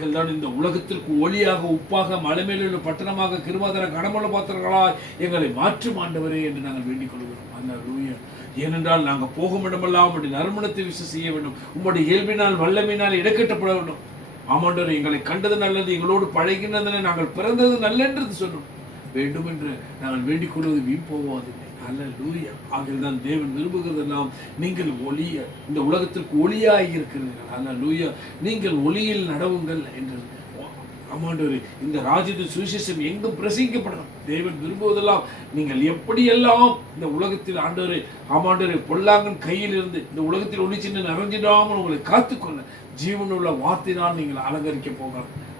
ஆகல்தான் இந்த உலகத்திற்கு ஒளியாக, உப்பாக, மலைமேலுள்ள பட்டணமாக, கிருபாதர கடமல பாத்திரங்களாய் எங்களை மாற்றும் ஆண்டவரே என்று நாங்கள் வேண்டிக் கொள்கிறோம். அல்லேலூயா. ஏனென்றால் நாங்கள் போகும் இடமெல்லாம் உம்முடைய நறுமணத்தை விச செய்ய வேண்டும். உம்முடைய இயல்பினால் வல்லமையினால் இடக்கட்டப்பட வேண்டும். ஆமாண்டவர், எங்களை கண்டது நல்லது, எங்களோடு பழகினதனை நாங்கள் பிறந்தது நல்லென்றது சொன்னோம் வேண்டும் என்று நாங்கள் வேண்டிக் கொள்வது வீண் போவதில்லை. அல்லேலூயா. ஆகில்தான் தேவன் விரும்புகிறதெல்லாம் நீங்கள் ஒளிய, இந்த உலகத்திற்கு ஒளியாய் இருக்கிறீர்கள். அல்லேலூயா. நீங்கள் ஒளியில் நடவுங்கள் என்று. ஆமாண்டவரே, இந்த ராஜ்யத்து சுவிசேஷம் எங்கும் பிரசங்கிக்கப்படணும். தேவன் விரும்புவதெல்லாம் நீங்கள் எப்படியெல்லாம் இந்த உலகத்தில் ஆண்டவரே, ஆமாண்டவரே, பொல்லாங்கன் கையில் இருந்து இந்த உலகத்தில் ஒளி சின்ன நிறைஞ்சிடாமல் உங்களை காத்துக்கொள்ள ஜீவனுள்ள வார்த்தையினால் நீங்கள் அலங்கரிக்க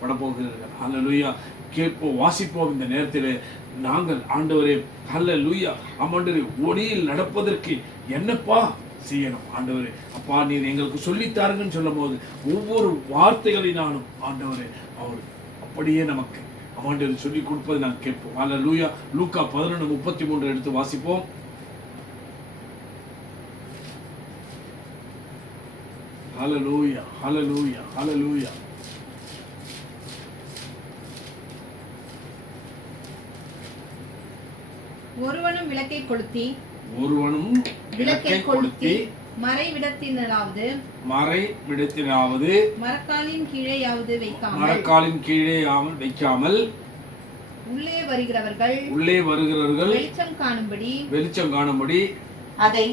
படப்போகிறீர்கள். அல்லேலூயா. கேட்போம், வாசிப்போம். இந்த நேரத்தில் நாங்கள் ஆண்டவரே, அல்லேலூயா, ஆமாண்டவரே, ஒளியில் நடப்பதற்கு என்னப்பா செய்யணும் ஆண்டவரே? அப்பா, நீர் எங்களுக்கு சொல்லித்தாருங்கன்னு சொல்லும் போது ஒவ்வொரு வார்த்தைகளினாலும் ஆண்டவரே அவர் அப்படியே நமக்கு ஆண்டவர் சொல்லி கொடுப்பதை நாங்கள் கேட்போம். அல்லேலூயா. லூக்கா 11:33 எடுத்து வாசிப்போம். ஹல்லேலூயா, ஹல்லேலூயா, ஹல்லேலூயா. ஒருவனும் விளக்கை கொளுத்தி மறைவிடத்தினாவது மரக்காலின் கீழேயாவது வைக்காமல் உள்ளே வருகிறவர்கள் வெளிச்சம் காணும்படி அதை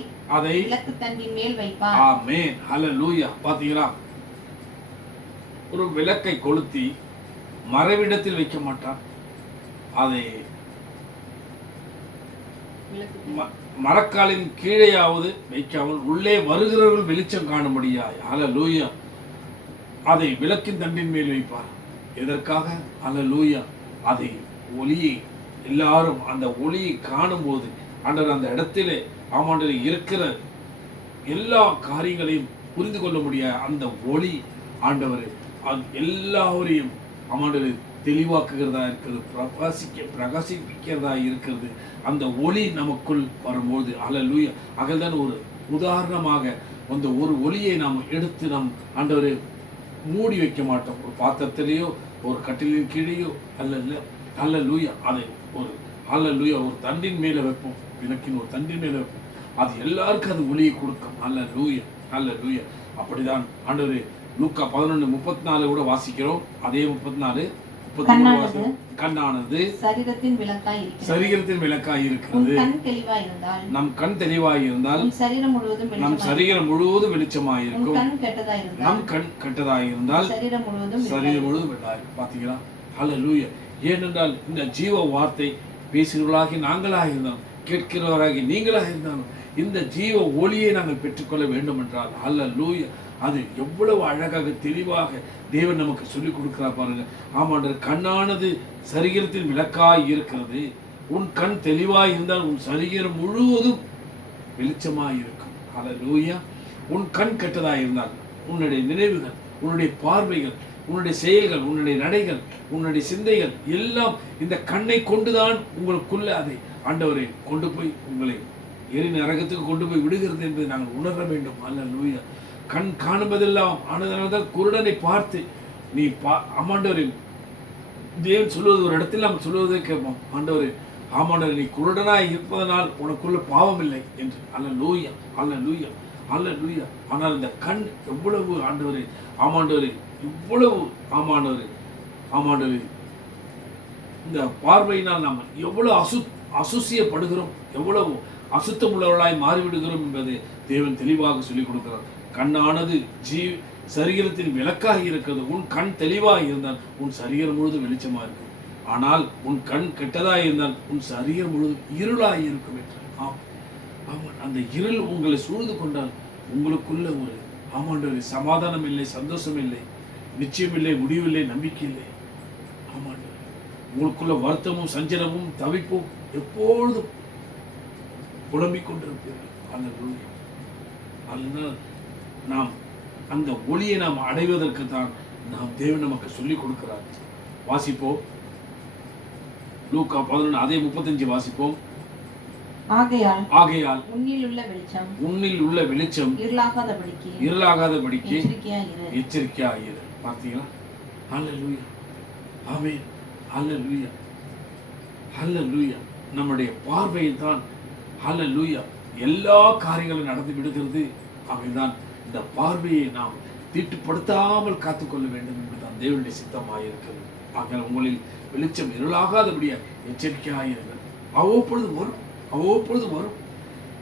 விளக்கு தண்டின் மேல் வைப்பார். ஆமென். ஹல்லேலூயா. பாத்தீங்களா? ஒரு விளக்கை கொளுத்தி மறைவிடத்தில் வைக்க மாட்டார், அதை மரக்காலின் கீழேயாவது வைக்காமல் உள்ளே வருகிறவர்கள் வெளிச்சம் காணும்படியாய், அல்லேலூயா, அதை விளக்கின் தண்டின் மேல் வைப்பார். எதற்காக? அல்லேலூயா. அதை ஒளியை எல்லாரும் அந்த ஒளியை காணும்போது ஆண்டவர் அந்த இடத்திலே ஆமாண்டவர் இருக்கிற எல்லா காரியங்களையும் புரிந்து கொள்ள முடியாத அந்த ஒளி ஆண்டவர் எல்லாரையும் ஆமாண்டவர் தெளிவாக்குகிறதா இருக்கிறது, பிரகாசிக்கிறதா இருக்கிறது. அந்த ஒளி நமக்குள் வரும்போது அல்லேலூயா. அகல்தான் ஒரு உதாரணமாக அந்த ஒரு ஒளியை நாம் எடுத்து நாம் ஆண்டவரை மூடி வைக்க மாட்டோம். ஒரு பாத்திரத்திலேயோ ஒரு கட்டிலின் கீழேயோ அல்லேலூயா. அதை ஒரு அல்லேலூயா ஒரு தண்டின் மேலே வைப்போம், விளக்கின் ஒரு தண்டின் மேலே வைப்போம். அது எல்லாருக்கும் அது ஒளியை கொடுக்கும். அல்லேலூயா, அல்லேலூயா. அப்படிதான் ஆண்டவரே லூக்கா 11:34 கூட வாசிக்கிறோம். அதே 34 கண்ணானது சரீரத்தின் விளக்காய் இருக்கிறது. நம் கண் தெளிவாய் இருந்தால் நம் சரீரம் முழுவதும் வெளிச்சமாய் இருக்கும். நம் கண் கெட்டதாய் இருந்தால் சரீரம் முழுவதும் பாத்தீங்களா? அல்லேலூயா. ஏனென்றால் இந்த ஜீவ வார்த்தை பேசுகிறவர்களாகி நாங்களாக இருந்தாலும் கேட்கிறவராகி நீங்களாக இருந்தாலும் இந்த ஜீவ ஒளியை நாங்கள் பெற்றுக்கொள்ள வேண்டும் என்றால் அல்லேலூயா, அது எவ்வளவு அழகாக தெளிவாக தேவன் நமக்கு சொல்லிக் கொடுக்கிறார் பாருங்க. ஆமாண்டவர், கண்ணானது சரீரத்தில் விளக்காய் இருக்கிறது. உன் கண் தெளிவாய் இருந்தால் உன் சரீரம் முழுவதும் வெளிச்சமாய் இருக்கும். அல்லேலூயா. உன் கண் கெட்டதாய் இருந்தால் உன்னுடைய நினைவுகள், உன்னுடைய பார்வைகள், உன்னுடைய செயல்கள், உன்னுடைய நடைகள், உன்னுடைய சிந்தைகள் எல்லாம் இந்த கண்ணை கொண்டுதான் உங்களுக்குள்ள அதை ஆண்டவரை கொண்டு போய் உங்களை எரி நரகத்துக்கு கொண்டு போய் விடுகிறது என்பதை நாங்கள் உணர வேண்டும். அல்லேலூயா. கண் காணுவதெல்லாம் ஆனதனால்தான் குருடனை பார்த்து நீ ஆமாண்டவரே, தேவன் சொல்வது ஒரு இடத்தில் நாம் சொல்வதே கேட்போம். ஆண்டவரே, ஆமாண்டவரே, நீ குருடனாய் இருப்பதனால் உனக்குள்ள பாவம் இல்லை என்று. அல்லேலூயா, அல்லேலூயா, அல்லேலூயா. ஆனால் இந்த கண் எவ்வளவு ஆண்டவரே, ஆமாண்டவரே, இவ்வளவு ஆமாண்டவரே, இந்த பார்வையினால் நாம் எவ்வளவு அசுசியப்படுகிறோம், எவ்வளவு அசுத்தம் உள்ளவர்களாய் மாறிவிடுகிறோம் என்பதை தேவன் தெளிவாக சொல்லிக் கொடுக்கிறார். கண்ணானது சரீரத்தின் விளக்காக இருக்கிறது. உன் கண் தெளிவாக இருந்தால் உன் சரீரம் முழுவதும் வெளிச்சமாக இருக்கும். ஆனால் உன் கண் கெட்டதாக இருந்தால் உன் சரீரம் முழுவதும் இருளாக இருக்கும் என்று. ஆமாம், அந்த இருள் உங்களை சூழ்ந்து கொண்டால் உங்களுக்குள்ள ஒரு ஆமாண்டவரே சமாதானம் இல்லை, சந்தோஷம் இல்லை, நிச்சயம் இல்லை, முடிவில்லை, நம்பிக்கை இல்லை. ஆமாண்டவரே, உங்களுக்குள்ள வருத்தமும் சஞ்சலமும் தவிப்பும் எப்பொழுதும் புலம்பிக் கொண்டிருப்பீர்கள். அதனால் நாம் அந்த ஒளியை நாம் அடைவதற்கு தான் நாம் தேவன் நமக்கு சொல்லிக் கொடுக்கிறார். வாசிப்போம். லூக்கா 11 அதே 35 வாசிப்போம். ஆகையால் உன்னில் உள்ள வெளிச்சம் இருளாகாதபடிக்கு எச்சரிக்கையாயிரு. பார்த்தீங்களா? ஹல்லேலூயா. ஆமென். ஹல்லேலூயா. ஹல்லேலூயா. நம்முடைய பார்வையில் தான் ஹல்லேலூயா எல்லா காரியங்களும் நடந்து விடுகிறது. அவைதான் இந்த பார்வையை நாம் தீட்டுப்படுத்தாமல் காத்துக்கொள்ள வேண்டும் என்பதுதான் தேவனுடைய சித்தமாக இருக்கிறது. ஆக உங்களில் வெளிச்சம் இருளாகாதபடியா எச்சரிக்கையாயிருங்கள். அவ்வப்பொழுது வரும், அவ்வப்பொழுது வரும்.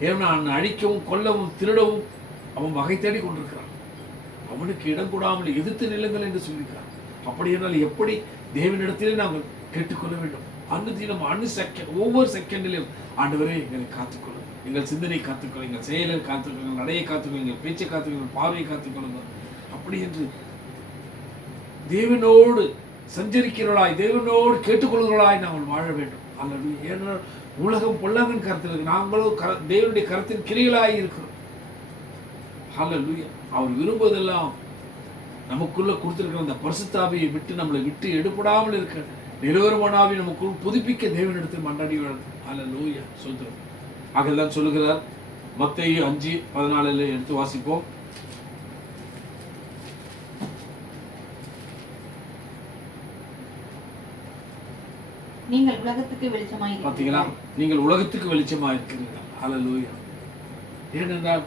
ஏன்னா அழிக்கவும் கொல்லவும் திருடவும் அவன் வகை தேடி கொண்டிருக்கிறான். அவனுக்கு இடம் கூடாமல் எதிர்த்து நில்லுங்கள் என்று சொல்லியிருக்கிறான். அப்படி என்றால் எப்படி தேவனிடத்திலே நாங்கள் கேட்டுக்கொள்ள வேண்டும்? அன்னுதினம் ஒவ்வொரு செகண்டிலும் ஆண்டவரே எங்களை காத்துக்கொள்ளும், எங்கள் சிந்தனை காத்துக்கொள்ளும், எங்கள் செயலை காத்துக்கொள்ளுங்கள், நடையை காத்துக்கொள்ளுங்கள், எங்கள் பேச்சை காத்துக்கொள்ளுங்கள், பார்வையை காத்துக்கொள்ளுங்கள். அப்படி என்று தேவனோடு சஞ்சரிக்கிறவர்களாய், தேவனோடு கேட்டுக்கொள்கிறவர்களாய் நாங்கள் வாழ வேண்டும். அல்லது ஏனென்றால் உலகம் பொல்லாங்கன் கருத்தில் இருக்கு, நாங்களோ தேவனுடைய கருத்தின் கிரிகளாய் இருக்கிறோம். ஹல்லேலூயா. அவர் விரும்புவதெல்லாம் நமக்குள்ள கொடுத்திருக்கிற அந்த பரிசுத்த ஆவியை விட்டு நம்மளை விட்டு எடுபடாமல் இருக்க நிலவரமான ஆவி நமக்குள் புதுப்பிக்க தேவனிடத்தில் மன்றாடி வேண்டும். ஹல்லேலூயா. சொல்கிறோம். ஆகதான் சொல்லுகிறார் மத்தேயு 5:14 எடுத்து வாசிப்போம். நீங்கள் உலகத்துக்கு வெளிச்சமாய் பார்த்தீங்களா? நீங்கள் உலகத்துக்கு வெளிச்சமாக இருக்கிறீர்கள். ஹல்லேலூயா. ஏனென்றால்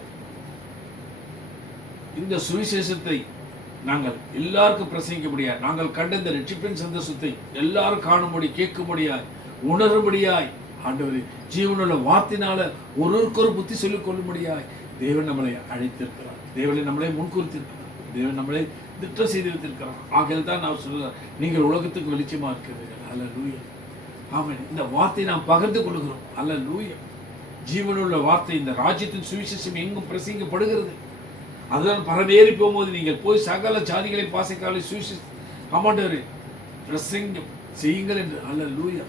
இந்த சுவிசேஷத்தை நாங்கள் எல்லாருக்கும் பிரசங்கிக்க முடியாது. நாங்கள் கண்ட இந்த ரட்சிப்பின் சந்தோஷத்தை எல்லாரும் காணும்படி, கேட்கும்படியாய், உணரும்படியாய் ஆண்டவரே ஜீவனுள்ள வார்த்தையினால ஒருவருக்கொரு புத்தி சொல்லிக் கொள்ளும்படியாய் தேவன் நம்மளை அழைத்திருக்கிறார். தேவனை நம்மளை முன்குறித்திருக்கிறார். தேவன் நம்மளை திட்டம் செய்து வைத்திருக்கிறார். ஆகையால் தான் நான் சொல்கிறார், நீங்கள் உலகத்துக்கு வெளிச்சமாக இருக்கிறீர்கள். ஹல்லேலூயா. ஆமென். இந்த வார்த்தை நாம் பகிர்ந்து கொள்கிறோம். ஹல்லேலூயா. ஜீவனுள்ள வார்த்தை, இந்த ராஜ்யத்தின் சுவிசேஷம் எங்கும் பிரசங்கிக்கப்படுகிறது. அதுதான் பரவேறி போகும்போது நீங்கள் போய் சகல ஜாதிகளை பாசைக்காலை சுவிசேஷ ஆமாண்டவரே பிரசங்கம் செய்யுங்கள் என்று. ஹல்லேலூயா.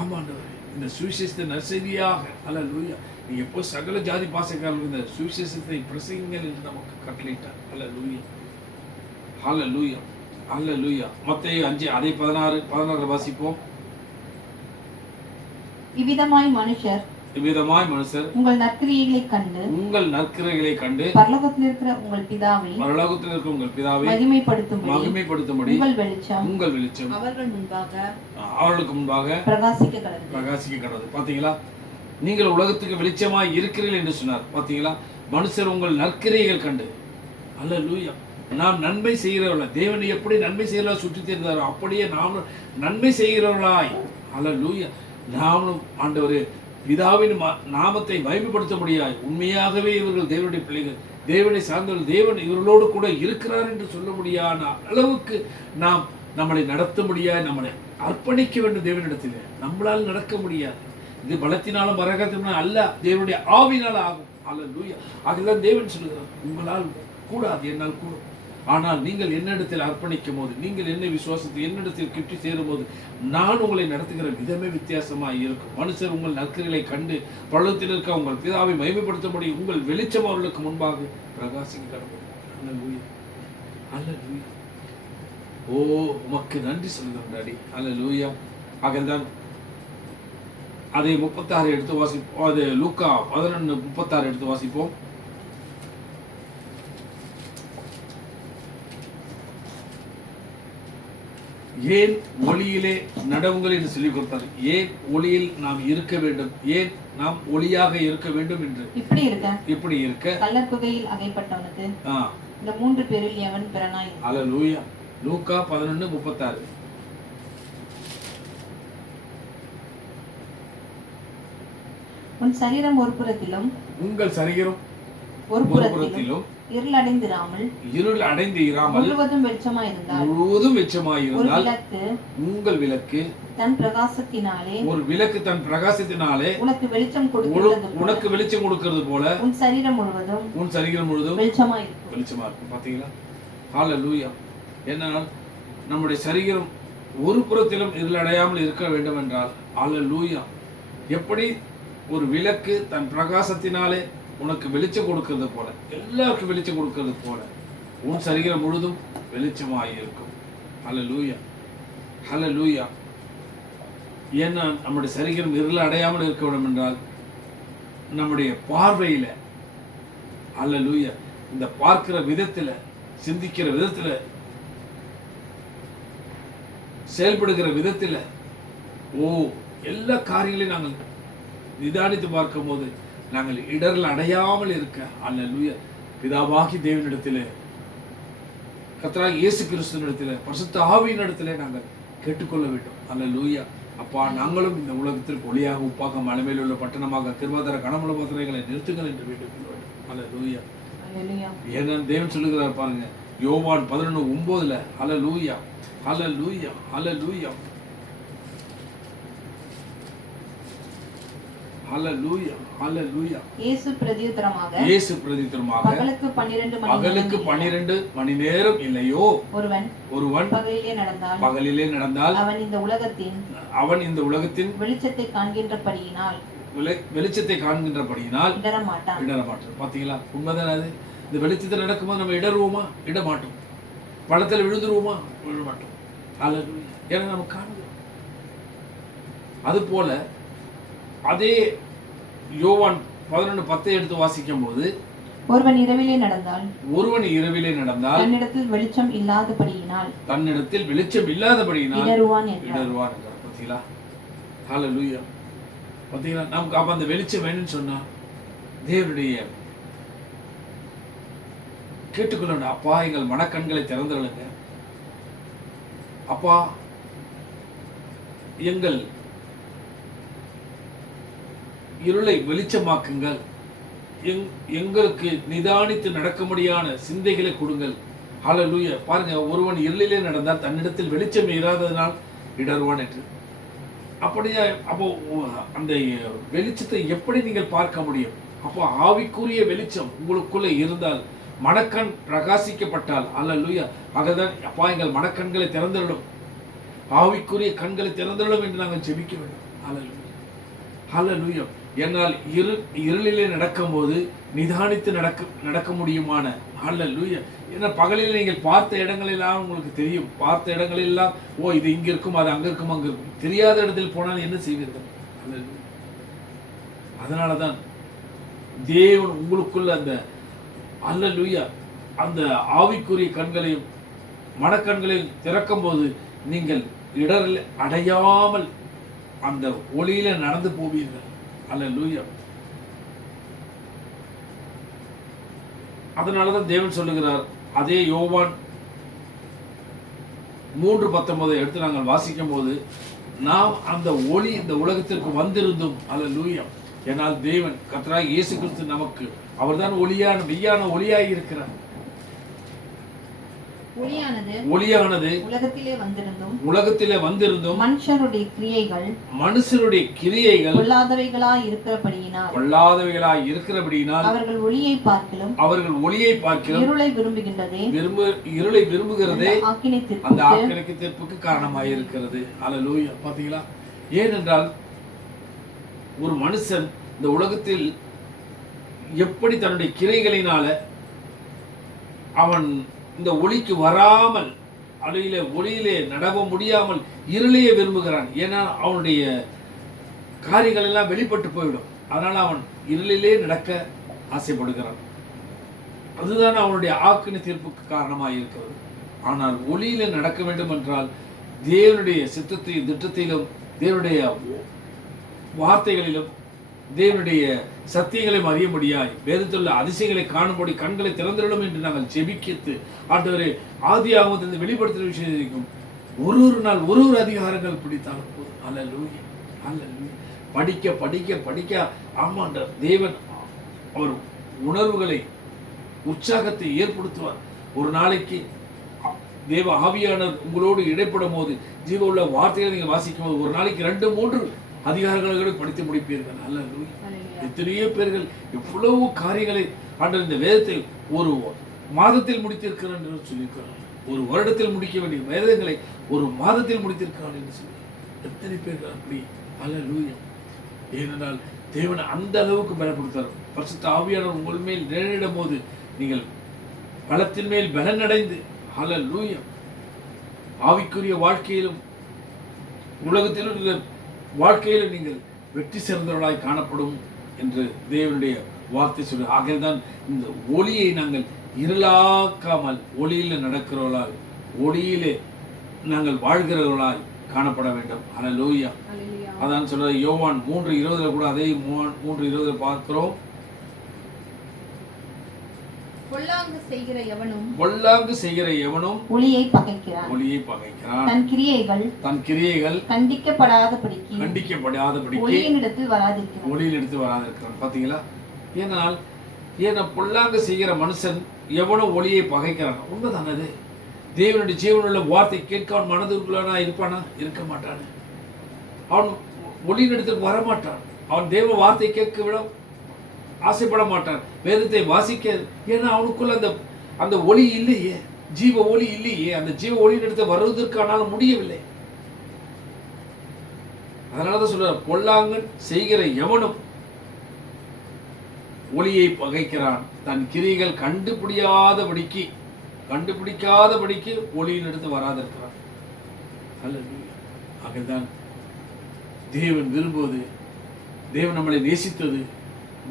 ஆமாண்டவரே இந்த சுவிசேஷத்தை நற்செய்தியாக ஹல்லேலூயா நீங்க போய் சகல ஜாதி பாசைக்காரர்களுக்கு இந்த சுவிசேஷத்தை பிரசங்கிங்கள் என்று நமக்கு கட்டளையிட்டார். ஹல்லேலூயா. ஹல்லேலூயா. ஹல்லேலூயா. மத்தேயு 5 அதே 16 வாசிப்போம். இவ்விதமாய் மனுஷர் உங்கள் நற்கிரியைகளை கண்டு பரலோகத்தில் இருக்கிற உங்கள் பிதாவை மகிமைப்படுத்தும்படி உங்கள் வெளிச்சம் அவர்களுக்கு முன்பாக பிரகாசிக்க கடவுது. பாத்தீங்களா? நீங்கள் உலகத்துக்கு வெளிச்சமாய் இருக்கிறீர்கள் என்று சொன்னார். பாத்தீங்களா? மனுஷர் உங்கள் நற்கிரியைகள் கண்டு. ஹல்லேலூயா. நாம் நன்மை செய்கிறவர்களா, தேவனை எப்படி நன்மை செய்கிறவர்களா சுற்றி தெரிந்தாரோ அப்படியே நாமும் நன்மை செய்கிறவர்களாய் ஹல்லேலூயா நாமும் ஆண்டவரே பிதாவின் நாமத்தை மகிமைப்படுத்த முடியாது. உண்மையாகவே இவர்கள் தேவனுடைய பிள்ளைகள், தேவனை சார்ந்தவர்கள், தேவன் இவர்களோடு கூட இருக்கிறார் என்று சொல்ல முடியாத அளவுக்கு நாம் நம்மளை நடத்த முடியாது, நம்மளை அர்ப்பணிக்க வேண்டும் தேவனிடத்தில். நம்மளால் நடக்க முடியாது. இது பலத்தினாலும் வரகத்தினாலும் அல்ல, தேவனுடைய ஆவினால் ஆகும். ஹல்லேலூயா. அதுதான் தேவன் சொல்லுகிறார், உங்களால் கூடாது, என்னால் கூடும். ஆனால் நீங்கள் என்னிடத்தில் அர்ப்பணிக்கும் போது, நீங்கள் என்ன விசுவாசத்தை என்னிடத்தில் கிட்டி சேரும் போது நான் உங்களை நடத்துகிற விதமே வித்தியாசமாக இருக்கும். மனுஷர் உங்கள் நற்கிரிகளை கண்டு பள்ளத்தில் இருக்க உங்கள் பிதாவை மகிமைப்படுத்தும்படி உங்கள் வெளிச்சம் அவர்களுக்கு முன்பாக பிரகாசிக்க கடவுள். ஹல்லேலூயா. ஹல்லேலூயா. ஓ உமக்கு நன்றி சொல்லுங்கள். ஹல்லேலூயா. ஆகதான் அதை 36 எடுத்து வாசிப்போம். அது லூக்கா 11:36 எடுத்து வாசிப்போம். ஏன் ஒளியிலே நடவுங்கள் என்று சொல்லிக் கொடுத்தார். ஏன் ஒளியில் நாம் இருக்க வேண்டும், ஏன் நாம் ஒளியாக இருக்க வேண்டும் என்று. இப்படி இருக்க கள்ளப்புகையில் அகைப்பட்டவனுக்கு இந்த 3 பேரில் எவன் பிறனாய்? ஹல்லேலூயா. லூக்கா 11:36. உன் சரீரம் ஒரு புறத்திலும், உங்கள் சரீரம் ஒரு புறத்திலும் இருள் அடைந்து இராமல் முழுவதும் வெளிச்சமாயிருந்தால் உங்கள் விளக்கு தன் பிரகாசத்தினாலே, ஒரு விளக்கு தன் பிரகாசத்தினாலே உனக்கு வெளிச்சம் கொடுக்கிறது போல உன் சரீரம் முழுவதும் வெளிச்சமா இருக்கும். பாத்தீங்களா? ஹல்லேலூயா. ஏன்னா நம்முடைய சரீரம் ஒரு புறத்திலும் இருள் அடையாமல் இருக்க வேண்டும் என்றால் ஹல்லேலூயா எப்படி ஒரு விளக்கு தன் பிரகாசத்தினாலே உனக்கு வெளிச்சம் கொடுக்கிறது போல, எல்லாருக்கும் வெளிச்சம் கொடுக்கிறது போல உன் சரீரம் முழுதும் வெளிச்சமாக இருக்கும். ஹல்லேலூயா. ஹல்லேலூயா. ஏன்னா நம்முடைய சரீரம் இருள் அடையாமல் இருக்க வேண்டும் என்றால் நம்முடைய பார்வையில ஹல்லேலூயா இந்த பார்க்கிற விதத்துல, சிந்திக்கிற விதத்துல செயல்படுகிற விதத்தில் எல்லா காரியங்களையும் நாங்கள் நிதானித்து பார்க்கும் போது நாங்கள் இடரில் அடையாமல் இருக்க அல்லேலூயா பிதாவாகி தேவனிடத்தில் கர்த்தராகிய இயேசு கிறிஸ்துவினிடத்தில் பரிசுத்த ஆவியினிடத்திலே நாங்கள் கேட்டுக்கொள்ள வேண்டும். அல்லேலூயா. அப்பா, நாங்களும் இந்த உலகத்திற்கு ஒளியாக உப்பாக மலைமையில் உள்ள பட்டணமாக கிருபாதர கனமுள்ள பத்திரைகளை நிறுத்துங்கள் என்று வேண்டும். அல்லேலூயா. ஏன்னா தேவன் சொல்லுகிறார் பாருங்க, யோவான் 11:9 அல்லேலூயா அல்லேலூயா அல்லேலூயா அல்லேலூயா அல்லேலூயா. இயேசு பிரதியுத்தரமாக பகலுக்கு 12 மணி நேரம் இல்லையோ ஒருவன் பகலிலே நடந்தால் அவன் இந்த உலகத்தின் வெளிச்சத்தை காண்கின்றபடியினால் இடரமாட்டான். பாத்தீங்களா, உண்மைதான் அது. இந்த வெளிச்சத்தில் நடக்கும்போது நம்ம இடருவோமா? இடமாட்டோம். பழத்தில் விழுந்துருவோமா? விழ மாட்டோம். அல்லேலூயா. ஏன்னா நம்ம காணுகிறோம். அது போல அதே யோவான் 11:10 எடுத்து வாசிக்கும் போது, ஒருவன் இரவிலே நடந்தால் தன்னிடத்தில் வெளிச்சம் இல்லாதபடியினால் இடறுவான் என்றார். பாத்தீங்களா? ஹல்லேலூயா. பாத்தீங்களா, நமக்கு அப்ப அந்த வெளிச்சம் வேணும்னு சொன்னா தேவனுடைய கேட்டுக்கொள்ளணும். அப்பா, எங்கள் மனக்கண்களை திறந்துள்ளுங்க. அப்பா, எங்கள் இருளை வெளிச்சமாக்குங்கள். எங்களுக்கு நிதானித்து நடக்கும்படியான சிந்தைகளை கொடுங்கள். ஹல்லேலூயா. பாருங்க, ஒருவன் இருளிலே நடந்தால் தன்னிடத்தில் வெளிச்சம் இராததனால் இடறுவான் என்று. அப்படியே அப்போ அந்த வெளிச்சத்தை எப்படி நீங்கள் பார்க்க முடியும்? அப்போ ஆவிக்குரிய வெளிச்சம் உங்களுக்குள்ளே இருந்தால், மனக்கண் பிரகாசிக்கப்பட்டால், அல்லேலூயா, ஆகதான் அப்பா எங்கள் மனக்கண்களை திறந்துவிடும், ஆவிக்குரிய கண்களை திறந்துவிடும் என்று நாங்கள் ஜெபிக்க வேண்டும். அல்லேலூயா அல்லேலூயா. என்னால் இருளிலே நடக்கும் போது நிதானித்து நடக்க முடியுமான. அல்லேலூயா. ஏன்னா பகலில் நீங்கள் பார்த்த இடங்களெல்லாம் உங்களுக்கு தெரியும். பார்த்த இடங்களெல்லாம் இது இங்க இருக்கும், அது அங்க இருக்கும், அங்க இருக்கும். தெரியாத இடத்தில் போனால் என்ன செய்வீர்கள்? அல்லேலூயா. அதனாலதான் தேவன் உங்களுக்குள்ள அந்த அல்லேலூயா அந்த ஆவிக்குரிய கண்களையும் மனக்கண்களையும் திறக்கும் போது நீங்கள் இடரில் அடையாமல் அந்த ஒளியில நடந்து போவீர்கள். அல்லேலூயா. அதனாலதான் தேவன் சொல்லுகிறார், அதே யோவான் 3:19 எடுத்து நாங்கள் வாசிக்கும் போது, நாம் அந்த ஒளி இந்த உலகத்திற்கு வந்திருந்தும், அல்லேலூயா, ஏனால் தேவன் கர்த்தராகிய இயேசு கிறிஸ்து நமக்கு அவர்தான் ஒளியான மெய்யான ஒளியாய் இருக்கிறார். ஒளியானது உலகத்திலே வந்திருந்தும் மனுஷருடைய கிரியைகள் பொல்லாதவைகளாய் இருக்கிறபடியினால் அவர்கள் ஒளியை பார்க்கிலும் இருளை விரும்புகிறதே அந்த ஆக்கினைக்கு தீர்ப்புக்கு காரணமாய் இருக்கிறது. அல்லேலூயா. பாத்தீங்களா? ஏனென்றால் ஒரு மனுஷன் இந்த உலகத்தில் எப்படி தன்னுடைய கிரைகளினால அவன் இந்த ஒளிக்கு வராமல் ஒளியிலே நடவ முடியாமல் இருளையே விரும்புகிறான். ஏன்னா அவனுடைய காரியங்கள் எல்லாம் வெளிப்பட்டு போய்விடும். அதனால அவன் இருளிலே நடக்க ஆசைப்படுகிறான். அதுதான் அவனுடைய ஆக்கினை தீர்ப்புக்கு காரணமாக இருக்கிறது. ஆனால் ஒளியிலே நடக்க வேண்டும் என்றால் தேவனுடைய சித்தத்தையும் திட்டத்திலும் தேவனுடைய வார்த்தைகளிலும் தேவனுடைய சத்தியங்களையும் அறிய முடியாய் வேதத்துள்ள அதிசயங்களை காணும்படி கண்களை திறந்துவிடும் என்று நாங்கள் ஜெபிக்கித்து, ஆண்டவரே, ஆதியாகமத்திலிருந்து வெளிப்படுத்துகிற விஷயம் ஒரு நாள் ஒரு அதிகாரங்கள் பிடித்தாலும் போதும். அல்லேலூயா அல்லேலூயா. படிக்க படிக்க படிக்க ஆமாண்ட தேவன் அவர் உணர்வுகளை உற்சாகத்தை ஏற்படுத்துவார். ஒரு நாளைக்கு தேவ ஆவியானவர் உங்களோடு இடைப்படும் போது ஜீவ உள்ள வார்த்தைகளை நீங்கள் வாசிக்கும் போது ஒரு நாளைக்கு 2-3 அதிகாரங்களை படித்து முடிப்பீர்கள். அல்லேலூயா. எத்தனையோ பேர்கள் எவ்வளவு காரியங்களை ஆண்டவர் இந்த வேதத்தை ஒரு மாதத்தில் முடித்திருக்கிறார் என்று சொல்லியிருக்கிறார். ஒரு வருடத்தில் முடிக்க வேண்டிய வேதங்களை ஒரு மாதத்தில் முடித்திருக்கிறார் என்று சொல்லி எத்தனை பேர்கள் அப்படி. அல்லேலூயா. ஏனென்றால் தேவன் அந்த அளவுக்கு பலப்படுத்தார். பரிசுத்த ஆவியானவர் உங்கள் மேல் நேரிடும் போது நீங்கள் பலத்தின் மேல் பலனடைந்து, அல்லேலூயா, ஆவிக்குரிய வாழ்க்கையிலும் உலகத்திலும் வாழ்க்கையிலும் நீங்கள் வெற்றி சிறந்தவர்களாய் காணப்படும் என்று தேவனுடைய வார்த்தை சொல்லு. ஆகவேதான் இந்த ஒளியை நாங்கள் இருளாக்காமல் ஒளியில நடக்கிறவர்களால் ஒளியிலே நாங்கள் வாழ்கிறவர்களாய் காணப்பட வேண்டும். ஹல்லேலூயா. அதான் சொல்ற யோவான் 3:20 கூட அதே 3:20 பார்க்கிறோம். பொல்லாங்கு செய்கிற எவனும் ஒளியை பகைக்கிறான். தன் கிரியைகள் கண்டிக்கப்படாதபடிக்கு ஒளியினிடத்தில் வராதிருக்கிறான். பாத்தீங்களா? ஏன்னா பொல்லாங்கு செய்கிற மனுஷன் எவனும் ஒளியை பகைக்கிறான். உண்மைதானே? அது தேவனுடைய ஜீவனுள்ள வார்த்தை கேட்க அவன் மனதுக்குள்ளனா இருப்பானா? இருக்க மாட்டான். அவன் ஒளியினிடத்துக்கு வரமாட்டான். அவன் தேவ வார்த்தை கேட்க விட ஆசைப்பட மாட்டான். வேதத்தை வாசிக்க, ஏன்னா அவனுக்குள்ள அந்த ஒளி இல்லையே, ஜீவ ஒளி இல்லையே. அந்த ஜீவ ஒளியினிடத்து வருவதற்கானாலும் முடியவில்லை. அதனாலதான் சொல்ற பொல்லாங்கன் செய்கிற எவனும் ஒளியை பகைக்கிறான். தன் கிரிகள் கண்டுபிடிக்காதபடிக்கு ஒளியின் எடுத்து வராதிருக்கிறான். ஆகதான் தேவன் விரும்புவது, தேவன் நம்மளை நேசித்தது,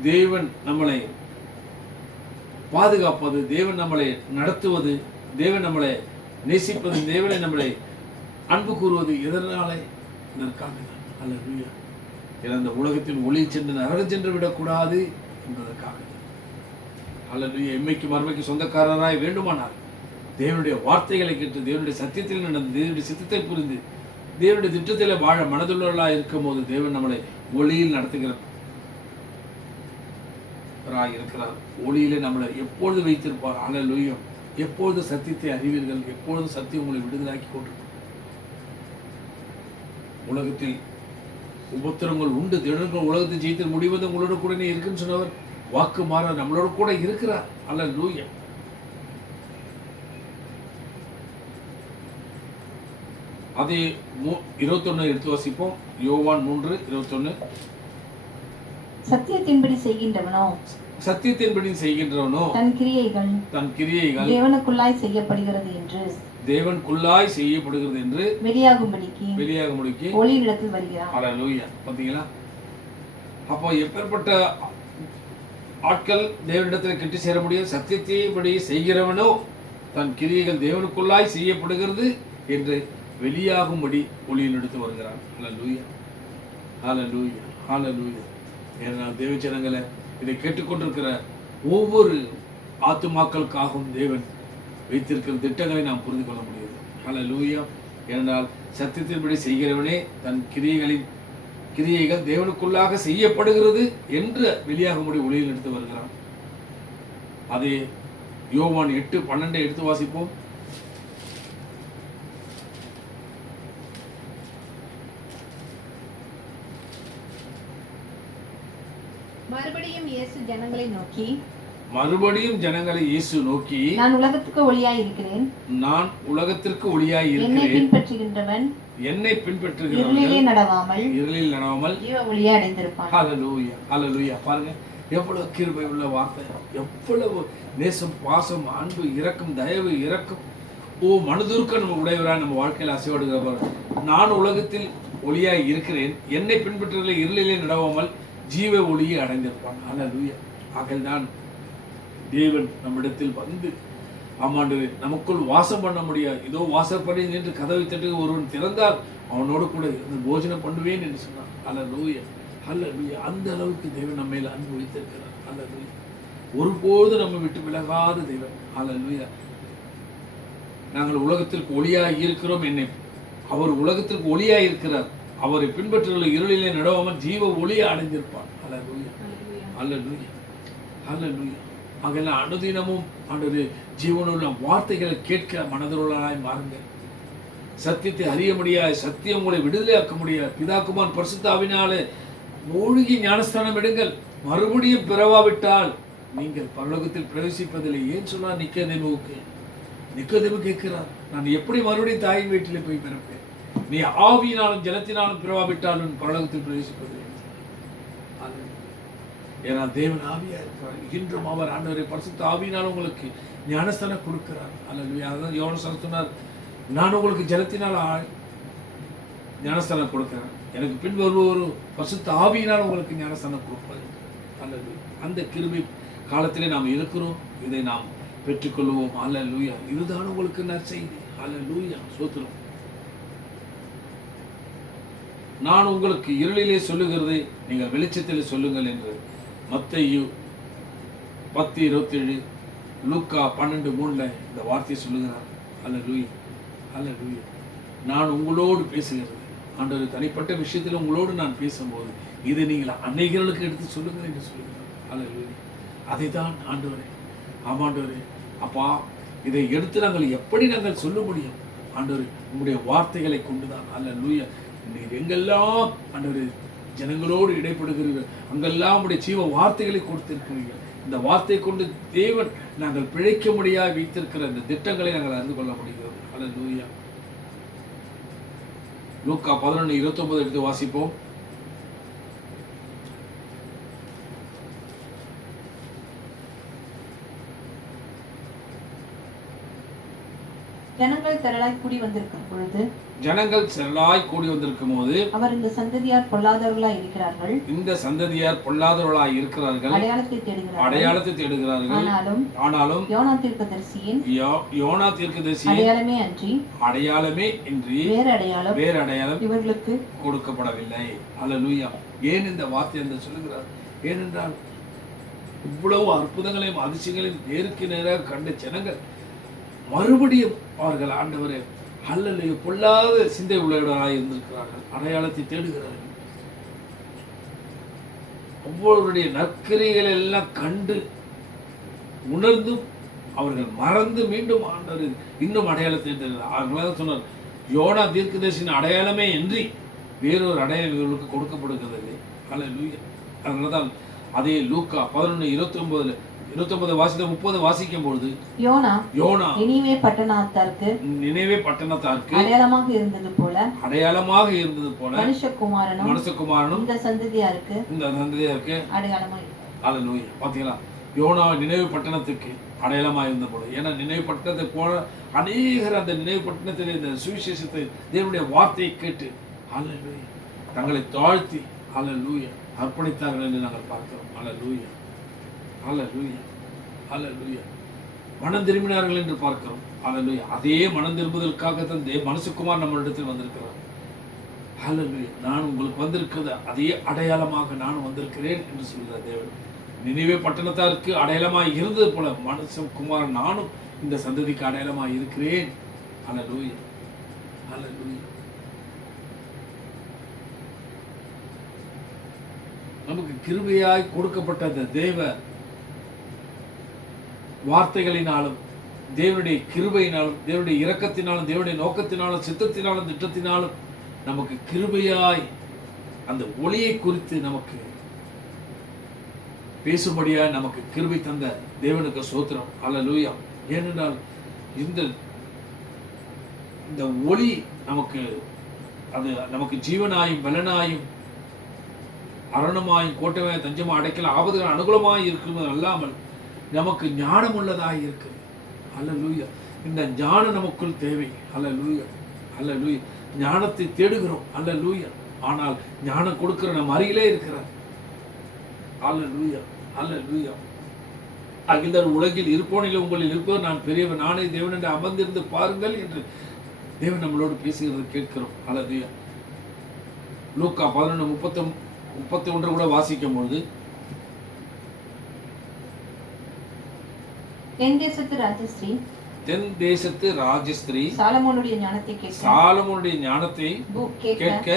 தேவன் நம்மளை பாதுகாப்பது, தேவன் நம்மளை நடத்துவது, தேவன் நம்மளை நேசிப்பது, தேவனை நம்மளை அன்பு கூறுவது எதனாலே? இதற்காக தான். அல்லேலூயா. இந்த உலகத்தின் ஒளி சென்று நரகம் சென்று விடக்கூடாது என்பதற்காக. அல்லேலூயா. எம்மைக்கு மறுமைக்கு சொந்தக்காரராய் வேண்டுமானால் தேவனுடைய வார்த்தைகளை கேட்டு, தேவனுடைய சத்தியத்தில் நடந்து, தேவனுடைய சித்தத்தை புரிந்து, தேவனுடைய திட்டத்தில் வாழ மனதுள்ளவர்களாக இருக்கும் போது தேவன் நம்மளை ஒளியில் நடத்துகிறார். ஒளியிலே நம்மளை எப்பொழுது வைத்திருப்பார். அல்லேலூயா. எப்பொழுது சத்தியத்தை அறிவீர்கள், எப்பொழுது சத்தியம் உங்களை விடுதலாக்கி கொண்டிருக்கும். உலகத்தில் உபத்திரங்கள் உண்டு, திடர்கள் உலகத்தை ஜெயித்து முடிவது உங்களோட கூட இருக்குன்னு சொன்னவர் வாக்கு மாற நம்மளோட கூட இருக்கிறார். அல்லேலூயா. அதே 21 எடுத்து வாசிப்போம். யோவான் 3:21. சத்தியத்தின்படி செய்கின்றவனோ தன் கிரியைகள் தேவனுக்குள்ளாய் செய்யப்படுகிறது என்று வெளியாகும்படிக்கு ஒளியினிடத்தில் வருகிறான். அல்லேலூயா. பாத்தீங்களா? அப்போ எப்பேற்பட்ட ஆட்கள் தேவனிடத்தில் கிட்டி சேர முடியும்? சத்தியத்தைப்படி செய்கிறவனோ தன் கிரியைகள் தேவனுக்குள்ளாய் செய்யப்படுகிறது என்று வெளியாகும்படி ஒளியில் எடுத்து வருகிறான். அல்லேலூயா. அல்லேலூயா. அல்லேலூயா. ஏன்னா தேவஜனங்களை இதை கேட்டுக்கொண்டிருக்கிற ஒவ்வொரு ஆத்துமாக்களுக்காகவும் தேவன் வைத்திருக்கிற திட்டங்களை நாம் புரிந்து கொள்ள முடியாது. அல்லேலூயா. ஏனென்றால் சத்தியத்தின்படி செய்கிறவனே தன் கிரியைகள் தேவனுக்குள்ளாக செய்யப்படுகிறது என்று வெளியாகும்படி ஒளியில் எடுத்து வருகிறான். அதே யோவான் 8:12 எடுத்து வாசிப்போம். மறுபடியும் ஜனங்களை இயேசு நோக்கி நான் உலகத்துக்கு ஒளியாய் இருக்கிறேன். என்னை பின்பற்றுகிறவன் இருளில் நடவாமல் ஜீவ ஒளியை அடைந்திருப்பான். ஹல்லேலூயா. ஹல்லேலூயா. பாருங்க எவ்வளவு கிருபை உள்ள வார்த்தை, எவ்வளவு நேசம், பாசம், அன்பு, இரக்கம், தயவு, இரக்கம், மனதுருக்க நம்ம உடையவராக நம்ம வாழ்க்கையில் அசைவாடுகிறவர். நான் உலகத்தில் ஒளியாய் இருக்கிறேன், என்னை பின்பற்றுகிற இருளிலே நடவாமல் ஜீவ ஒளியை அடைந்திருப்பான். அல்லேலூயா. ஆகல்தான் தேவன் நம்மிடத்தில் வந்து ஆமாண்டு நமக்குள் வாசம் பண்ண முடியாது. இதோ வாசப்படி நின்று கதவை தட்டு ஒருவன் திறந்தால் அவனோடு கூட போஜனம் பண்ணுவேன் என்று சொன்னான். அல்லேலூயா. அல்லேலூயா. அந்த அளவுக்கு தேவன் நம்ம மேல் அன்பு வைத்திருக்கிறார். அல்லேலூயா. ஒருபோது நம்ம விட்டு விலகாத தேவன். அல்லேலூயா. நாங்கள் உலகத்திற்கு ஒளியாய் இருக்கிறோம். அவர் உலகத்திற்கு ஒளியாய் இருக்கிறார். அவரை பின்பற்றுள்ள இருளிலே நடவாமல் ஜீவ ஒளியை அடைந்திருப்பார். அல்லேலூயா. அல்லேலூயா. அல்லேலூயா. ஆகலாம் அனுதினமும் ஆண்டவரே ஜீவனுள்ள வார்த்தைகளை கேட்க மனதுள்ளாய் மாறுங்க. சத்தியத்தை அறிய முடியாது, சத்தியம் உங்களை விடுதலையாக்க முடியாது. பிதாகுமார் பரிசுத்த ஆவியினாலே மூழ்கி ஞானஸ்தானம் எடுங்கள். மறுபடியும் பிறவாவிட்டால் நீங்கள் பரலோகத்தில் பிரவேசிப்பதில்லை. ஏன் சொன்னார் நிக்கோதேமு கேட்கிறார், நான் எப்படி மறுபடியும் தாயின் வீட்டிலே போய் பிறப்பேன்? நீ ஆவியினாலும் ஜலத்தினாலும் பிறவாவிட்டாலும் பரலோகத்தில் பிரவேசிப்பதில்லை. ஏன்னா தேவன் ஆவியா இருக்கிறார். இன்றும் அவர் ஆண்டவரை பரிசுத்த ஆவியினால் உங்களுக்கு ஞானஸ்தானம் கொடுக்கிறார். அல்லேலூயா. அதான் யோவான் சொன்னார், நான் உங்களுக்கு ஜலத்தினால் ஞானஸ்தானம் கொடுக்கிறேன், எனக்கு பின் வருவோர் பரிசுத்த ஆவியினால் உங்களுக்கு ஞானஸ்தானம் கொடுப்பார். அல்லேலூயா. அந்த கிருபை காலத்திலே நாம் இருக்கிறோம். இதை நாம் பெற்றுக்கொள்வோம். அல்லேலூயா. இதுதான் உங்களுக்கு நற்செய்தி. அல்லேலூயா. ஸ்தோத்திரம். நான் உங்களுக்கு இருளிலே சொல்லுகிறதை நீங்கள் வெளிச்சத்தில் சொல்லுங்கள் என்று. மத்தேயு 10:27, லூக்கா 12:3 இந்த வார்த்தையை சொல்லுகிறார். அல்லேலூயா, அல்லேலூயா. நான் உங்களோடு பேசுகிறது, ஆண்டவர் தனிப்பட்ட விஷயத்தில் உங்களோடு நான் பேசும்போது இதை நீங்கள் அநேகர்களுக்கு எடுத்து சொல்லுங்கள் என்று சொல்லுகிறார். அல்லேலூயா. அதை தான் ஆண்டவரே, ஆமாண்டவரே, அப்பா இதை எடுத்து நாங்கள் எப்படி நாங்கள் சொல்ல முடியும் ஆண்டவரே? உங்களுடைய வார்த்தைகளை கொண்டுதான். அல்லேலூயா. நீர் எங்கெல்லாம் ஆண்டவரே ஜனங்களோடு இடைப்படுகிறீர்கள், அங்கெல்லாம் உடைய ஜீவ வார்த்தைகளை கொடுத்திருக்கிறீர்கள். இந்த வார்த்தை கொண்டு தேவன் நாங்கள் பிழைக்க முடியாது வைத்திருக்கிற இந்த திட்டங்களை நாங்கள் அறிந்து கொள்ள முடிகிறது. அல்லேலூயா. லூக்கா 11:29 எடுத்து வாசிப்போம். ஜனங்கள் திரளாய் கூடி வந்திருக்கும் பொழுது அவர் இந்த சந்ததியார் பொல்லாதவர்களாய் இருக்கிறார்கள், இந்த சந்ததியார் பொல்லாதவர்களாய் இருக்கிறார்கள், அடையாளத்தை தேடுகிறார்கள். ஆனாலும் யோனா தீர்க்கதரிசியின் அடையாளமே இன்றி வேறு அடையாளம் இவர்களுக்கு கொடுக்கப்படவில்லை. அல்லேலூயா. ஏன் இந்த வார்த்தை என்று சொல்லுகிறார்? ஏனென்றால் இவ்வளவு அற்புதங்களையும் அதிசயங்களையும் நேருக்கு நேராக கண்ட ஜனங்கள் மறுபடியும் அவர்கள் ஆண்டவரே அல்லேலூயா பொல்லாத சிந்தை உள்ளவர்களாக இருந்திருக்கிறார்கள், அடையாளத்தை தேடுகிறார்கள். ஒவ்வொருவருடைய நற்கிரிகளை எல்லாம் கண்டு உணர்ந்தும் அவர்கள் மறந்து மீண்டும் ஆண்டவர் இன்னும் அடையாளத்தை தேடுகிறார். அவங்களால சொன்னார், யோனா தீர்க்கதரிசியின் அடையாளமே இன்றி வேறொரு அடையாளம் இவர்களுக்கு கொடுக்கப்படுகிறதில்லை. அல்லேலூயா. அதனால்தான் அதே லூக்கா 11:29 வாசித்த 30 வாசிக்கும் பொழுது யோனா நினிவே பட்டணத்தாருக்கு அடையாளமாக இருந்தது போல மனுஷகுமாரனும் இந்த சந்ததியாருக்கு அடையாளமாக. அல்லேலூயா. பாத்தீங்களா? யோனா நினைவு பட்டணத்துக்கு அடையாளமாக இருந்த போல. ஏன்னா நினைவு பட்டணத்தை போல அநேகர் அந்த நினைவு பட்டணத்தில் இந்த சுவிசேஷத்தை தேவனுடைய வார்த்தையை கேட்டு அல்லேலூயா தங்களை தாழ்த்தி அல்லேலூயா அர்ப்பணித்தார்கள் என்று நாங்கள் பார்க்கிறோம். அல்லேலூயா, அல்லேலூயா, அல்லேலூயா. மனம் திரும்பினார்கள் என்று பார்க்கிறோம். அல்லேலூயா. அதே மனம் திரும்புவதற்காகத்தான் மனுஷகுமார் நம்மளிடத்தில் வந்திருக்கிறார். அல்லேலூயா. நான் உங்களுக்கு வந்திருக்கிறது அதே அடையாளமாக நான் வந்திருக்கிறேன் என்று சொல்கிறார் தேவன். நினிவே பட்டணத்தாருக்கு அடையாளமாக இருந்தது போல மனுஷகுமார் நானும் இந்த சந்ததிக்கு அடையாளமாக இருக்கிறேன். அல்லேலூயா, அல்லேலூயா. நமக்கு கிருபையாய் கொடுக்கப்பட்ட அந்த தேவ வார்த்தைகளினாலும் தேவனுடைய கிருபையினாலும் தேவனுடைய இரக்கத்தினாலும் தேவனுடைய நோக்கத்தினாலும் சித்தத்தினாலும் திட்டத்தினாலும் நமக்கு கிருபையாய் அந்த ஒளியை குறித்து நமக்கு பேசும்படியாய் நமக்கு கிருபை தந்த தேவனுக்கு ஸ்தோத்திரம். அல்லேலூயா. ஏனென்றால் இந்த ஒளி நமக்கு அது நமக்கு ஜீவனாயும் பலனாயும் அரணமாயும் கோட்டையாய் தஞ்சமாய் அடைக்கல ஆபத்துகள் அனுகூலமாய் இருக்கிறது அல்லாமல் நமக்கு ஞானம் உள்ளதாக இருக்குது. அல்லேலூயா. இந்த ஞானம் நமக்குள் தேவை. அல்லேலூயா, அல்லேலூயா. ஞானத்தை தேடுகிறோம். அல்லேலூயா. ஆனால் ஞானம் கொடுக்கிற நம்ம அருகிலே இருக்கிறார். அல்லேலூயா, அல்லேலூயா. அகிலர் உலகில் இருப்போனில் உங்களில் இருப்பவர் நான் பெரியவர், நானே தேவன் என்று அமர்ந்திருந்து பாருங்கள் என்று தேவன் நம்மளோடு பேசுகிறது கேட்கிறோம். அல்லேலூயா. லூக்கா 11:31 கூட வாசிக்கும் பொழுது தென் தேசத்து ராஜஸ்திரீ சாலமோனுடைய ஞானத்தை கேட்க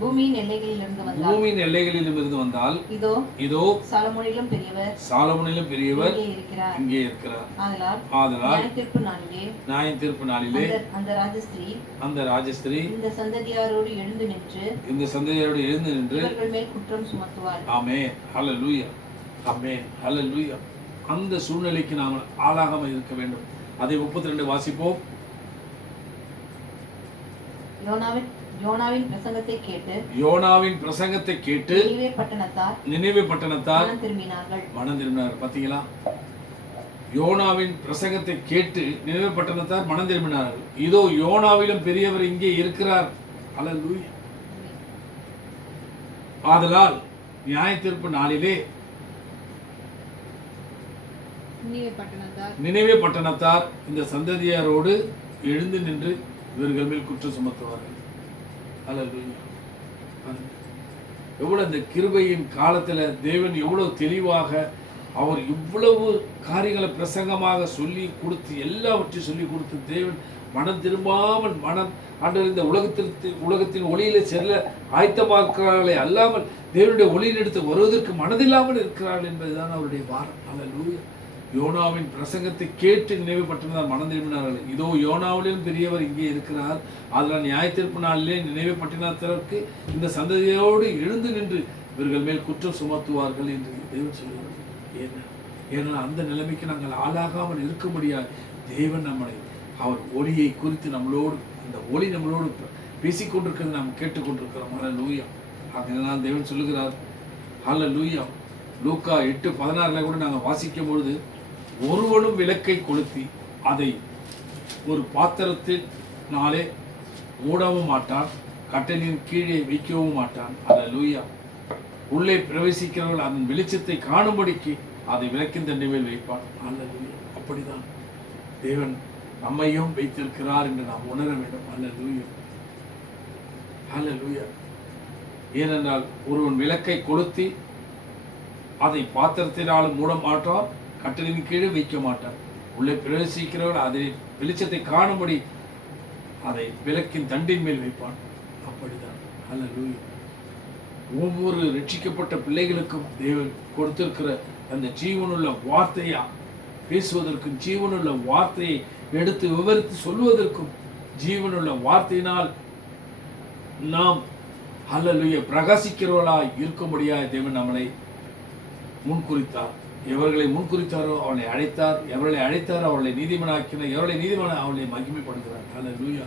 பூமியின் எல்லைகளிலும் இருந்து வந்தால் இதோ சாலமோனிலும் பெரியவர் இங்கே இருக்கிறார். ஆதலால் நியாய தீர்ப்பு நாளிலே அந்த ராஜஸ்திரீ இந்த சந்ததியாரோடு எழுந்து நின்று இவர்கள் மேல் குற்றம் சுமத்துவார். ஆமென். ஹல்லேலூயா, ஆமென். ஹல்லேலூயா. அந்த சூழ்நிலைக்கு நாம் ஆளாகாமல் இருக்க வேண்டும். அதை 32 வாசிப்போம். யோனாவின் பிரசங்கத்தை கேட்டு நினிவே பட்டணத்தார் மனம் திரும்பினார். பாத்தீங்களா? யோனாவின் பிரசங்கத்தை கேட்டு நினிவே பட்டணத்தார் மனம் திரும்பினார்கள். இதோ யோனாவிலும் பெரியவர் இங்கே இருக்கிறார். அல்லேலூயா. ஆதலால் நியாய தீர்ப்பு நாளிலே நினிவே பட்டணத்தார் இந்த சந்ததியாரோடு எழுந்து நின்று இவர்கள் மேல் குற்றம் சுமத்துவார்கள். அல்லேலூயா. எவ்வளவு இந்த கிருபையின் காலத்துல தேவன் எவ்வளவு தெளிவாக அவர் இவ்வளவு காரியங்களை பிரசங்கமாக சொல்லி கொடுத்து எல்லாவற்றையும் சொல்லி கொடுத்து தேவன் மனம் திரும்பாமல் ஆண்டவர் இந்த உலகத்தின் ஒளியில செல்ல ஆயத்தமாக்குறார்களே அல்லாமல் தேவனுடைய ஒளியின் எடுத்து வருவதற்கு மனதில்லாமல் இருக்கிறார்கள் என்பதுதான் அவருடைய வாரம். அல்லேலூயா. யோனாவின் பிரசங்கத்தை கேட்டு நினைவுபட்டிருந்தார், மனம் திரும்பினார்கள். இதோ யோனாவிலும் பெரியவர் இங்கே இருக்கிறார், அதனால் நியாயத்தீர்ப்பு நாளிலே நினைவுபட்டினத்திற்கு இந்த சந்ததியோடு எழுந்து நின்று இவர்கள் மேல் குற்றம் சுமத்துவார்கள் என்று தேவன் சொல்லுவார். ஏன்னா அந்த நிலைமைக்கு நாங்கள் ஆளாகாமல் இருக்க முடியாது. தேவன் நம்மளை அவர் ஒளியை குறித்து நம்மளோடு, அந்த ஒளி நம்மளோடு பேசிக்கொண்டிருக்கிறது நாம் கேட்டுக்கொண்டிருக்கிறோம். அல்லேலூயா. அதனால் தேவன் சொல்லுகிறார். அல்லேலூயா. லூக்கா 8:16 கூட நாங்கள் வாசிக்கும் பொழுது, ஒருவனும் விளக்கை கொளுத்தி அதை ஒரு பாத்திரத்தினாலே மூடவும் மாட்டான், கட்டளின் கீழே வைக்கவும் மாட்டான். அல்லேலூயா. உள்ளே பிரவேசிக்கிறவர்கள் அதன் வெளிச்சத்தை காணும்படிக்கு அதை விளக்கின் தண்டை மேல் வைப்பான். அல்லேலூயா. அப்படிதான் தேவன் நம்மையும் வைத்திருக்கிறார் என்று நாம் உணர வேண்டும். அல்லேலூயா. அல்லேலூயா. ஏனென்றால் ஒருவன் விளக்கை கொளுத்தி அதை பாத்திரத்தினாலும் மூட மாட்டான், கட்டளின் கீழே வைக்க மாட்டான். உள்ளே பிரவேசிக்கிறவர்கள் அதை வெளிச்சத்தை காணும்படி அதை விளக்கின் தண்டின் மேல் வைப்பான். அப்படிதான். அல்லேலூயா. ஒவ்வொரு ரட்சிக்கப்பட்ட பிள்ளைகளுக்கும் தேவன் கொடுத்திருக்கிற அந்த ஜீவனுள்ள வார்த்தையா பேசுவதற்கும், ஜீவனுள்ள வார்த்தையை எடுத்து விவரித்து சொல்வதற்கும், ஜீவனுள்ள வார்த்தையினால் நாம் அல்லேலூயா பிரகாசிக்கிறவர்களாய் இருக்கும்படியாய் தேவன் நம்மளை முன்குறித்தார். எவர்களை முன்குறித்தாரோ அவளை அழைத்தார், எவர்களை அழைத்தாரோ அவளை நீதிமனாக்கினார், எவர்களை நீதிமான அவளை மகிமைப்படுகிறார். அல்லேலூயா.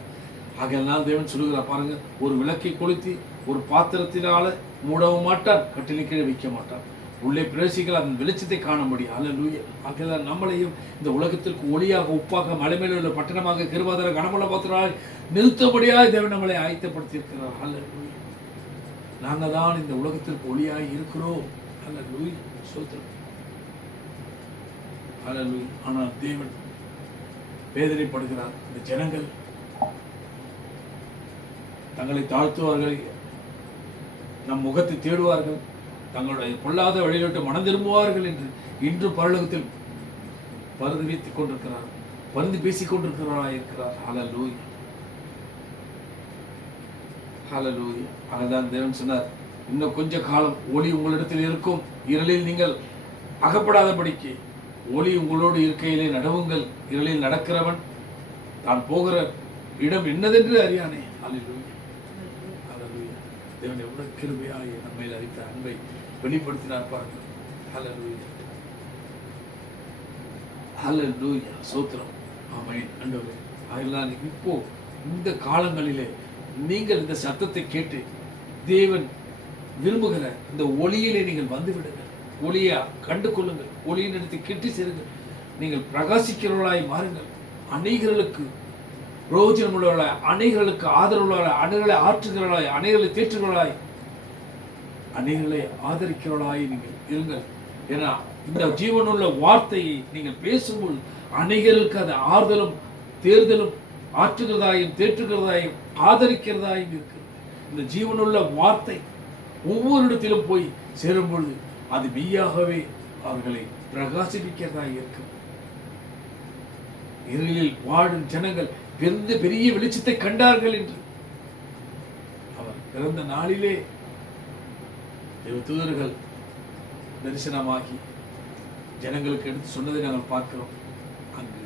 ஆகையால் தேவன் சொல்லுகிறார் பாருங்க, ஒரு விளக்கை கொளுத்தி ஒரு பாத்திரத்தினால மூடவும் மாட்டார், கட்டிலின் கீழே வைக்க மாட்டார். உள்ளே பிரவேசிகள் அதன் வெளிச்சத்தை காண முடியும். அல்லேலூயா. ஆகையால் நம்மளையும் இந்த உலகத்திற்கு ஒளியாக, உப்பாக, மலைமேல உள்ள பட்டணமாக, கிருபாதார கனமுள்ள பாத்திரமாய் நிறுத்தபடியாக தேவன் நம்மளை ஆயத்தப்படுத்தி இருக்கிறார். அல்லேலூயா. நாங்கள் தான் இந்த உலகத்திற்கு ஒளியாய் இருக்கிறோம். அல்லேலூயா. ஸ்தோத்திரம். அல்லேலூயா. ஆனால் தேவன் வேதனைப்படுகிறார். இந்த ஜனங்கள் தங்களை தாழ்த்துவார்கள், நம் முகத்தை தேடுவார்கள், தங்களுடைய பொல்லாத வழியிலிட்டு மனம் திரும்புவார்கள் என்று இன்று பரலோகத்தில் பரிந்து வைத்துக் கொண்டிருக்கிறார், பரிந்து பேசிக் கொண்டிருக்கிறாரா இருக்கிறார். அல்லேலூயா. அல்லேலூயா. அதுதான் தேவன் சொன்னார், இன்னும் கொஞ்ச காலம் ஒளி உங்களிடத்தில் இருக்கும், இருளில் நீங்கள் அகப்படாதபடிக்கு ஒளி உங்களோடு இருக்கையிலே நடவுங்கள். இருளில் நடக்கிறவன் தான் போகிற இடம் என்னதென்று அறியானே. அல்லேலூயா. அல்லேலூயா. தேவன் எவ்வளவு கிருபையாய் நம்மை அறித்த அன்பை வெளிப்படுத்தினார் பாருங்கள். அல்லேலூயா. அல்லேலூயா. ஸ்தோத்திரம். ஆமென். ஆண்டவரே, அதெல்லாம் இப்போ இந்த காலங்களிலே நீங்கள் இந்த சத்தத்தை கேட்டு தேவன் விரும்புகிற இந்த ஒளியிலே நீங்கள் வந்து விடுங்கள். ஒளியா கண்டு கொள்ளுங்கள், ஒளியின் இடத்தை கெட்டி சேருங்கள். நீங்கள் பிரகாசிக்கிறவர்களாய் மாறுங்கள். அநேகர்களுக்கு பிரயோஜனம் உள்ளவர்களாய், அநேகர்களுக்கு ஆதரவுள்ளவர்களாய், அநேகர்களை ஆற்றுகிறவர்களாய், அநேகர்களை தேற்றுகிறவர்களாய், அநேகர்களை ஆதரிக்கிறவர்களாய் நீங்கள் இருங்கள். ஏன்னா இந்த ஜீவனுள்ள வார்த்தையை நீங்கள் பேசும்போது அநேகர்களுக்கு அது ஆறுதலும் தேர்தலும் ஆற்றுகிறதாயும் தேற்றுகிறதாயும் ஆதரிக்கிறதாயும் இருக்கிறது. இந்த ஜீவனுள்ள வார்த்தை ஒவ்வொரு இடத்திலும் போய் சேரும் பொழுது அது மெய்யாகவே அவர்களை பிரகாசிப்பிக்கிறதாக இருக்கிறது. இருளில் வாழும் ஜனங்கள் பெரிய வெளிச்சத்தை கண்டார்கள் என்று அவர் பிறந்த நாளிலே தூதர்கள் தரிசனமாகி ஜனங்களுக்கு எடுத்து சொன்னதை நாங்கள் பார்க்கிறோம். அங்கு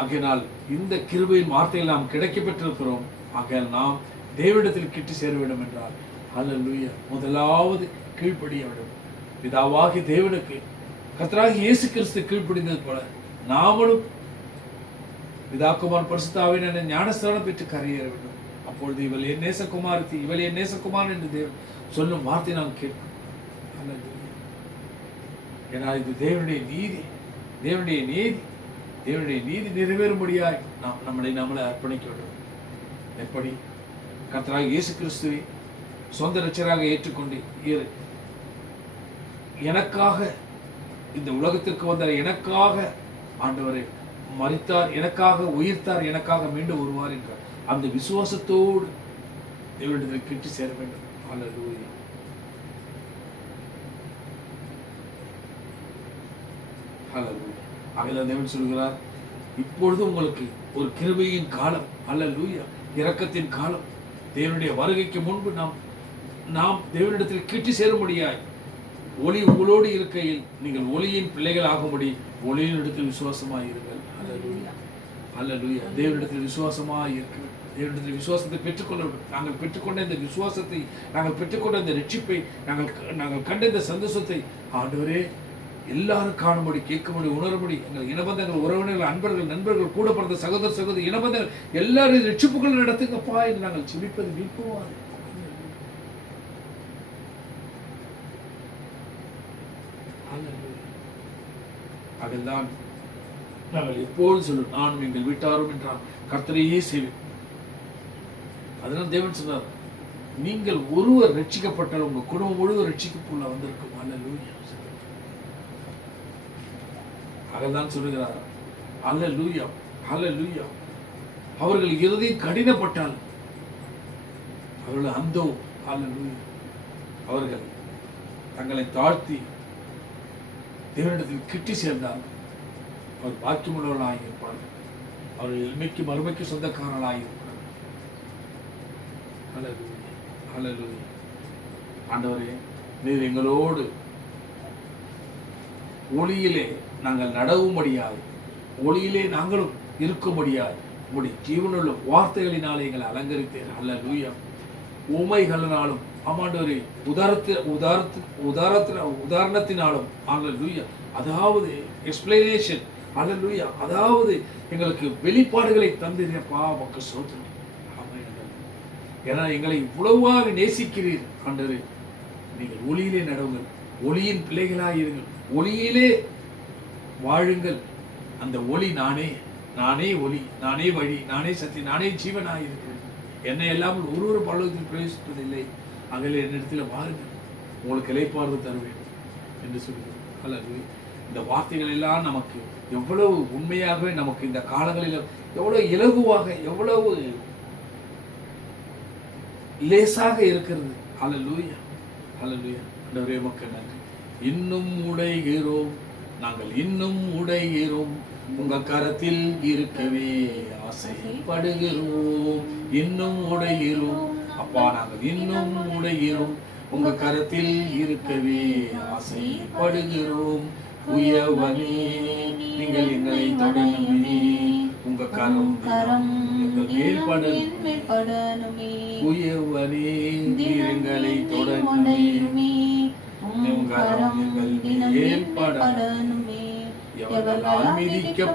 ஆகையினால் இந்த கிருபையின் வார்த்தையில் நாம் கிடைக்க பெற்றிருக்கிறோம். ஆகையால் நாம் தேவனிடத்தில் கிட்டு சேர வேண்டும் என்றால் அல்லேலூயா, முதலாவது கீழ்ப்படிய வேண்டும். பிதாவாகி தேவனுக்கு கர்த்தராகிய இயேசு கிறிஸ்து கீழ்ப்படிந்தது போல நாமளும் பிதாகுமாரன் பரிசுத்த ஆவியானவரின் ஞானஸ்நானம் பெற்று கரையேற வேண்டும். அப்பொழுது இவள் என் நேசகுமாரத்தி, இவள் என் நேசகுமாரன் என்று தேவன் சொல்லும் வார்த்தை நாம் கேட்கும். ஏன்னா இது தேவனுடைய நீதி, தேவனுடைய நீதி, தேவனுடைய நீதி நிறைவேறும்படியாய் நாம் நம்மளை அர்ப்பணிக்க வேண்டும். எப்படி கர்த்தராகிய இயேசு கிறிஸ்துவை சொந்த இரட்சகராக ஏற்றுக்கொண்டு எனக்காக இந்த உலகத்திற்கு வந்தார், எனக்காக ஆண்டவரை மரித்தார், எனக்காக உயிர்த்தார், எனக்காக மீண்டும் வருவார் என்ற அந்த விசுவாசத்தோடு தேவனிடத்தில் கிட்டி சேர வேண்டும். ஹல்லேலூயா. ஹல்லேலூயா. ஆகையால் தேவன் சொல்கிறார், இப்பொழுது உங்களுக்கு ஒரு கிருபையின் காலம், ஹல்லேலூயா, இரக்கத்தின் காலம். தேவனுடைய வருகைக்கு முன்பு நாம் தேவனிடத்தில் கிட்டி சேரும்படியாய் ஒளி உங்களோடு இருக்கையில் நீங்கள் ஒளியின் பிள்ளைகள் ஆகும்படி ஒளியின் இடத்தில் விசுவாசமாய் இருங்கள். ஹல்லேலூயா. ஹல்லேலூயா. தேவனிடத்தில் விசுவாசமாய் இருக்க, தேவனிடத்தில் விசுவாசத்தை பெற்றுக்கொள்ள வேண்டும். நாங்கள் பெற்றுக்கொண்ட இந்த விசுவாசத்தை, நாங்கள் பெற்றுக்கொண்ட இந்த ரட்சிப்பை, நாங்கள் கண்ட இந்த சந்தோஷத்தை ஆண்டவரே எல்லாரும் காணும்படி, கேட்கும்படி, உணரும்படி, எங்கள் இனபந்தங்கள், உறவினர்கள், அன்பர்கள், நண்பர்கள், கூட பிறந்த சகோதர சகோதரி, இனபந்தங்கள் எல்லாரும் ரட்சிப்புகள் நடத்துங்கப்பா என்று நாங்கள் செபிப்பது விருப்பமாக. அதெல்லாம் நாங்கள் எப்போது சொல்லும், நானும் எங்கள் வீட்டாரும் என்றால் கர்த்தரையே செய்வேன். அதனால் தேவன் சொன்னார், நீங்கள் ஒருவர் ரட்சிக்கப்பட்டால் உங்க குடும்பம் முழுவதும் ரட்சிக்கப்புள்ள வந்திருக்கும். அல்லேலூயா. அதெல்லாம் சொல்லுகிறார். அல்லேலூயா. அல்லேலூயா. அவர்கள் இருதயம் கடினப்பட்டால் அவர்கள் அந்தோ, அல்லேலூயா, அவர்கள் தங்களை தாழ்த்தி தேவனிடத்தில் கிட்டி சேர்ந்தால் அவர் பாக்கியமுள்ளவர்களாக இருப்பார்கள். அவர்கள் எளிமைக்கு மறுமைக்கு சொந்தக்காரர்களாக இருப்பார்கள். ஹல்லேலூயா. ஹல்லேலூயா. ஆண்டவரே, நீர் எங்களோடு ஒளியிலே நாங்கள் நடவும்படியாய், ஒளியிலே நாங்களும் இருக்கும்படியாய் உம்முடைய ஜீவனுள்ள வார்த்தைகளினாலே எங்களை அலங்கரித்தீர். ஹல்லேலூயா. உமைகளினாலும், ஆமாண்டவரே, உதாரணத்தினாலும், ஹல்லேலூயா, அதாவது எக்ஸ்பிளனேஷன், ஹல்லேலூயா, அதாவது எங்களுக்கு வெளிப்பாடுகளை தந்தீரப்பா, உமக்கு ஸ்தோத்திரம். ஏன்னா எங்களை இவ்வளவாக நேசிக்கிறீர் ஆண்டவரே. நீங்கள் ஒளியிலே நடவுங்கள், ஒளியின் பிள்ளைகளாயிருங்கள், ஒளியிலே வாழுங்கள். அந்த ஒளி நானே, நானே ஒளி, நானே வழி, நானே சத்தியம், நானே ஜீவனாயிருக்கிறேன். என்னை எல்லாம் ஒரு பல்லவத்தில் பிரவேசிப்பதில்லை. அதில் என்னிடத்தில் வாருங்கள், உங்களுக்கு இளைப்பாறுதல் தருவேன் என்று சொல்கிறேன். அல்லது இந்த வார்த்தைகள் எல்லாம் நமக்கு எவ்வளவு உண்மையாகவே நமக்கு இந்த காலங்களில் எவ்வளவு இலகுவாக, எவ்வளவு லேசாக இருக்கிறது. ஹல்லேலூயா. ஹல்லேலூயா. ஆண்டவரே உமக்கு நன்றி. இன்னும் உடைகிறோம், நாங்கள் இன்னும் உடைகிறோம், உங்க கரத்தில் இருக்கவே ஆசைப்படுகிறோம். இன்னும் உடைகிறோம் அப்பா, நாங்கள் இன்னும் உடைகிறோம், உங்க கரத்தில் இருக்கவே ஆசைப்படுகிறோம். உயவனே, நீங்கள் எங்களை தொடணுமே, உங்க கரம் எங்கள் மேல் படணுமே. உயவனே, நீர் எங்களை தொடணுமே, உங்க கரம் எங்கள் மேல் படணுமே. எவர்களால் மிதிக்க